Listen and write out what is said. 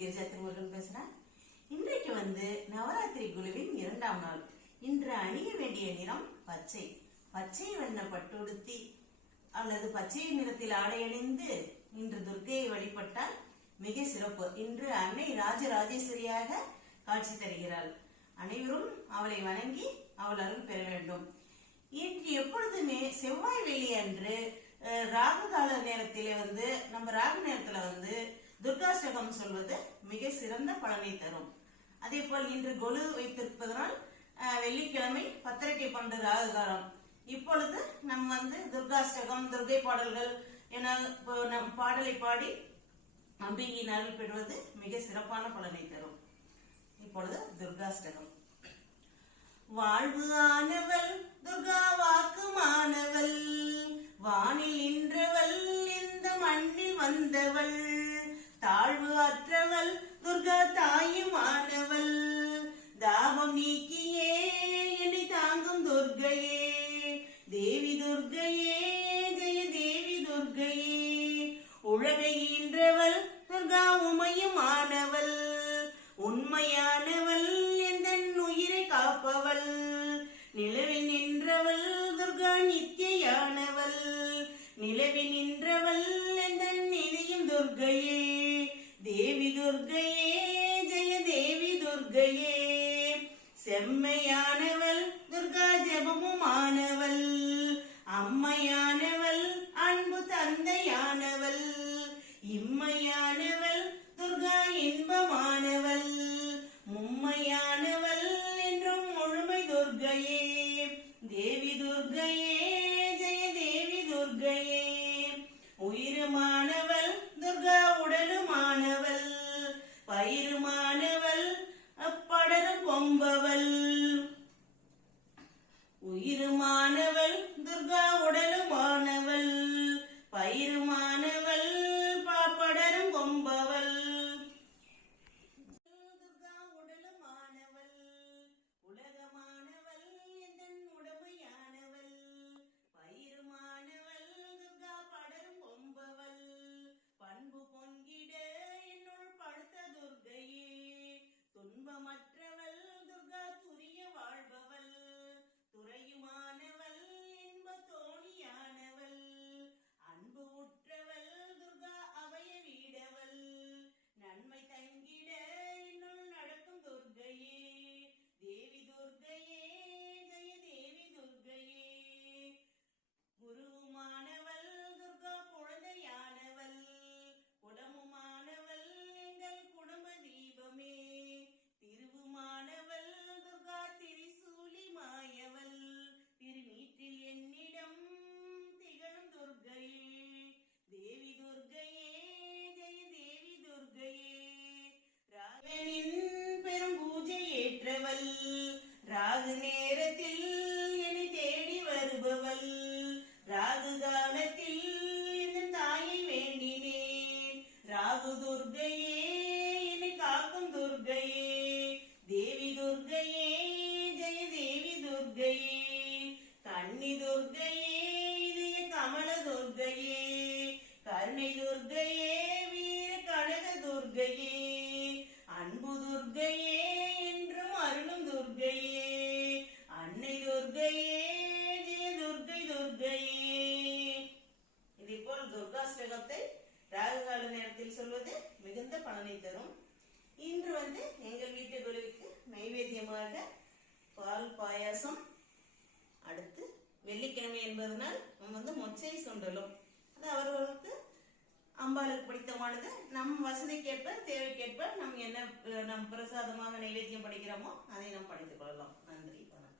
கிரிஜா திருமுருகன் பேசுறேன் இன்றைக்கு வந்து நவராத்திரி குழுவின் இரண்டாம் நாள். இன்று அணிய வேண்டிய நிறம் பச்சை. பச்சை வண்ண பட்டுடுத்தி அல்லது பச்சை நிறத்தில் ஆடை அணிந்து இன்று துர்க்கையை வழிபட்டால் மிக சிறப்பு. இன்று அன்னை ராஜராஜேஸ்வரியாக காட்சி தருகிறாள். அனைவரும் அவளை வணங்கி அவள் அருள் பெற வேண்டும். இன்று எப்பொழுதுமே செவ்வாய் வெள்ளி அன்று ராகு கால நேரத்திலே வந்து நம்ம ராகு நேரத்துல வந்து துர்காஷ்டகம் சொல்வது மிக சிறந்த பலனை தரும். அதே போல் இன்று கொலு வைத்திருப்பதனால் வெள்ளிக்கிழமை பத்திரிகை பண்டு ராகு இப்பொழுது நம் வந்து துர்காஷ்டகம் துர்கை பாடல்கள் என நம் பாடலை பாடி அம்பிகையின் அருள் பெறுவது மிக சிறப்பான பலனை தரும். இப்பொழுது துர்காஷ்டகம். வாழ்வு ஆனவள் துர்கா வாக்குமானவள் வானில் நின்றவள் இந்த மண்ணில் வந்தவள் தாழ்வு அற்றவள் துர்கா தாயுமானவள் தாபம் நீக்கியே என்னை தாங்கும் துர்கையே. தேவி துர்கையே ஜெய தேவி துர்கையே. உலகை ஈன்றவள் துர்கா உமையுமானவள் உண்மையானவள் எந்த உயிரை காப்பவள். நிலவில் நின்றவள் துர்கா நித்தியானவள். நிலவில் நின்றவள் எந்த நிதியும் துர்கையே. துர்கையே செம்மையானவள் துர்கா ஜெபமுமானவள் வருபவள் ராகு நேரத்தில் என்னை தேடி வருபவள். ராகு ராகுகால நேரத்தில் சொல்வது மிகுந்த பலனை தரும். இன்று வந்து எங்கள் வீட்டு குருவிக்கு நைவேத்தியமாக பால் பாயாசம் அடுத்து வெள்ளிக்கிழமை என்பதனால் நம்ம வந்து மொச்சை சுண்டலும். அது அவர்களுக்கு அம்பாளுக்கு பிடித்தமானது. நம் வசதிக்கேற்ப தேவைக்கேற்ப நம் என்ன நம் பிரசாதமாக நைவேத்தியம் படிக்கிறோமோ அதை நாம் படித்துக் கொள்ளலாம். நன்றி வணக்கம்.